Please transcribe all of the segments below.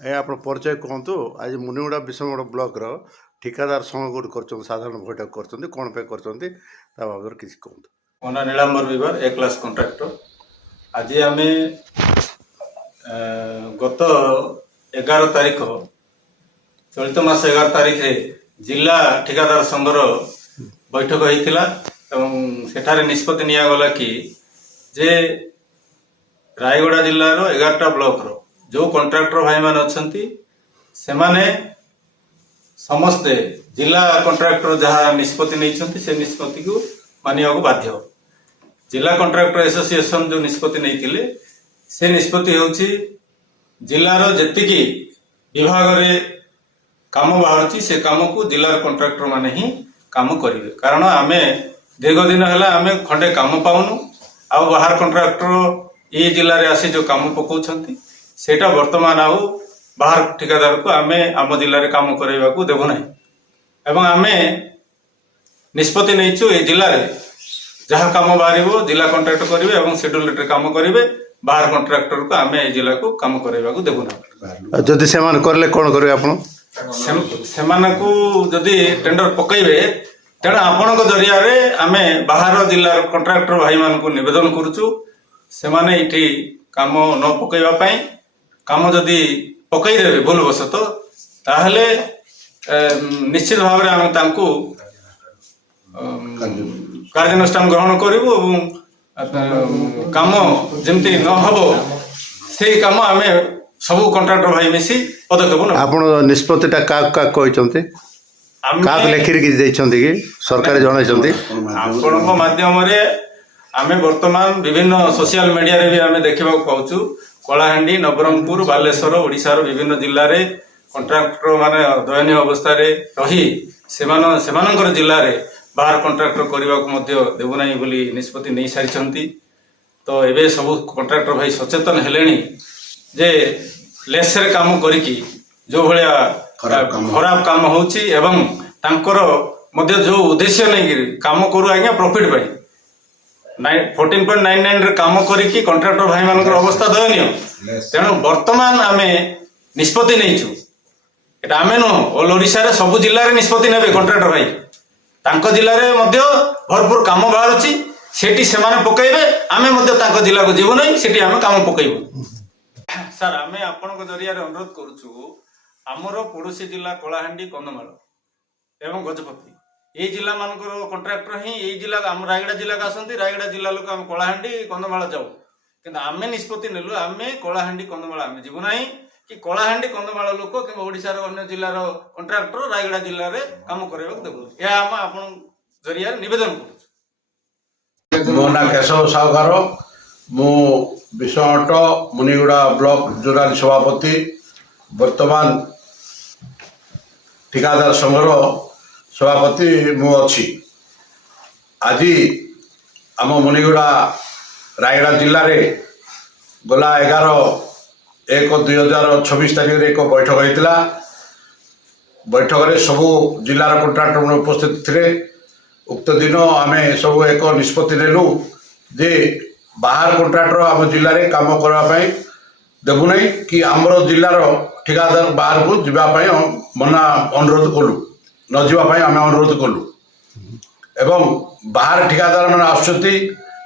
ए आप परिचय कहतु आज मुनिगुड़ा विषमगढ़ ब्लॉक ठिकादार संघ गोटे कर साधारण बैठक कर कौन पे कर बाबद किसी कहतु। मो ना नीलांबर विवर ए क्लास कॉन्ट्रैक्टर। आज आम गत 11 तारीख चलित मास 11 तारीख रे जिला ठिकादार संघर बैठक होता सेठारे निष्पत्ति निगला कि जे रायगड़ा जिलार 11टा ब्लॉक रो जो कॉन्ट्रैक्टर भाई मान अच्छी से माने समस्ते जिला कॉन्ट्रैक्टर जहाँ निष्पत्ति नहीं से निष्पत्ति को मानिया को बाध्य। जिला कॉन्ट्रैक्टर एसोसिएशन जो निष्पत्ति नहीं से निष्पत्ति होची जिलार जेतिकी विभाग रे काम बाहर से काम को जिलार कॉन्ट्रैक्टर माने ही काम करेंगे। कारण आम दीर्घ दिन है आम खंडे काम पाऊनु आ बाहर कॉन्ट्रैक्टर ये जिले में आसी जो काम पकाउछंती सेटा वर्तमान आउ बाहर ठिकादार को आम आम जिले में काम करवा को देव ना। एवं आम निष्पत्ति नहीं ये जिले में जहाँ काम बाहर जिला कॉन्ट्रैक्टर करेंगे और शेड्यूल रेट काम करेंगे बाहर कॉन्ट्रैक्टर को आम ये जिला को काम करवा को देव ना। जदि से करले कौन करेंगे आप जदि टेंडर पकईबे तेणु आपण जरिया आम बाहर जिलार कॉन्ट्रैक्टर भाई मान को निवेदन करुचु से माने इठी काम न पकईबा काम जदि पकईदेवे भूलवश ताहले निश्चित भाव में आम तांकु कार्यानुष्ठान ग्रहण करूँ और काम जमती न हबो से काम आम सब कॉन्ट्रैक्टर भाई मिसी पदक्षेप आप निष्पत्तिटा कहते लेखिकी कि सरकार जन आपण माध्यम आम वर्तमान विभिन्न सोशल मीडिया रे भी आम देखा पाचु कलाहांडी नवरंगपुर बालेश्वर ओडिशार विभिन्न जिले में कॉन्ट्रैक्टर माने दयनीय अवस्था रही से जिले में बाहर कॉन्ट्रैक्टर करने को देवना बोली निष्पत्ति नहीं सारी। तो एवं सब कॉन्ट्रैक्टर भाई सचेतन हेले जे लेसरे काम करिकी जो भाया खराब काम होची एवं तांकर मध्य जो उद्देश्य नहीं काम करू आज्ञा प्रॉफिट पाई 14.99 रे काम करिकी कॉन्ट्रैक्टर भाई मानकर अवस्था दयनीय। तेणु वर्तमान आम निष्पत्ति नहीं एटा आमे नो ऑल ओडिशा रे सब जिल्ला रे निष्पत्ति नेबे कॉन्ट्रैक्टर भाई तांको जिल्ला रे मध्य भरपूर काम बाहर अछि सेठी से माने पकईबे आमे मध्य तांको जिल्ला को जीव नहीं सेठी आमे काम पकईबो। सर आम आपण जरिया अनुरोध करुचु आमर पड़ोशी जिला कलाहांडी कंधमाल एवं गजपति ये जिला मानकर कॉन्ट्रैक्टर ही ये जिला आम रायगड़ा जिला का आसती रायगड़ा जिला लोक आम कलाहांडी कंधमाल जाऊ कि आम निष्पत्ति नेलु आम कलाहांडी कंधमाल आम जीवु ना कि कलाहांडी कंधमाल लोक कि ओडिशार अन्य जिलार कॉन्ट्रैक्टर रायगड़ा जिले में काम करने देवु यह आम आपण जरिया निवेदन करुचु। मो ना केशव सावकार मु विषमट मुनिगुड़ा ब्लॉक जोराली सभापति वर्तमान ठिकादार संघर सभापति मु अच्छी। आज आम मुनिगुड़ा रायगड़ा जिले में गला 11/1/2026 तारीख में एक बैठक होता। बैठक में सबू जिलार कॉन्ट्रैक्टर मैंने उपस्थित थे। उक्त दिन आम सब एक निष्पत्ति नेलु जे बाहर कॉन्ट्रैक्टर आम जिले में काम करने देवु ना कि आमर जिलार ठिकादार बाहर को जावाई मना अनुरोध कलु न जावाई आम अनुरोध कलु एवं बाहर ठिकादार मैंने आसुच्च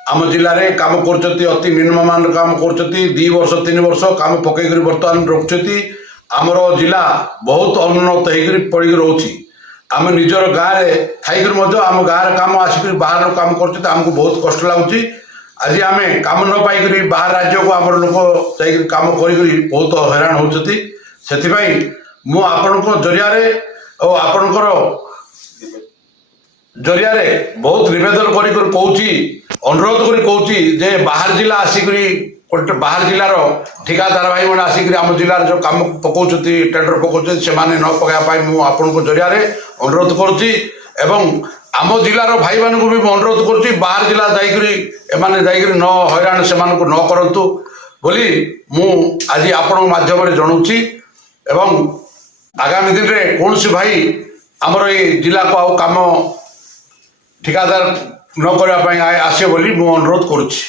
आम जिले में काम कर अति निम्नमान काम कर 2 वर्ष 3 वर्ष काम पकईक बर्तमान रखुच्च आमर जिला बहुत अनुन्नत हो पड़ रोच आम निजर गाँव में थी आम गाँव काम आसिक बाहर काम करमको बहुत कष्ट लगुच। आज आम काम न पाई बाहर राज्य को आम लोक जा काम कर बहुत हैरान होती से मु आपण जरिया और आपणकर जरिया बहुत निवेदन कर अनुरोध कर बाहर जिला आसिक बाहर जिलार ठिकादार भाई मैंने आसिक आम जिलार जो काम पकाउछथि टेंडर पकाउछथि से माने न पकाया मु आपण जरिया अनुरोध करुच्ची एवं आम जिलार भाई मान को भी अनुरोध करुच्ची बाहर जिला जाइकरी न हैरान से न करंतु बोली मु आज आपण माध्यम जनाऊँगी एवं आगामी दिन में कौन सी भाई आमर ये जिला को आउ काम ठिकादार न करने आसे बोली मु अनुरोध करुच्ची।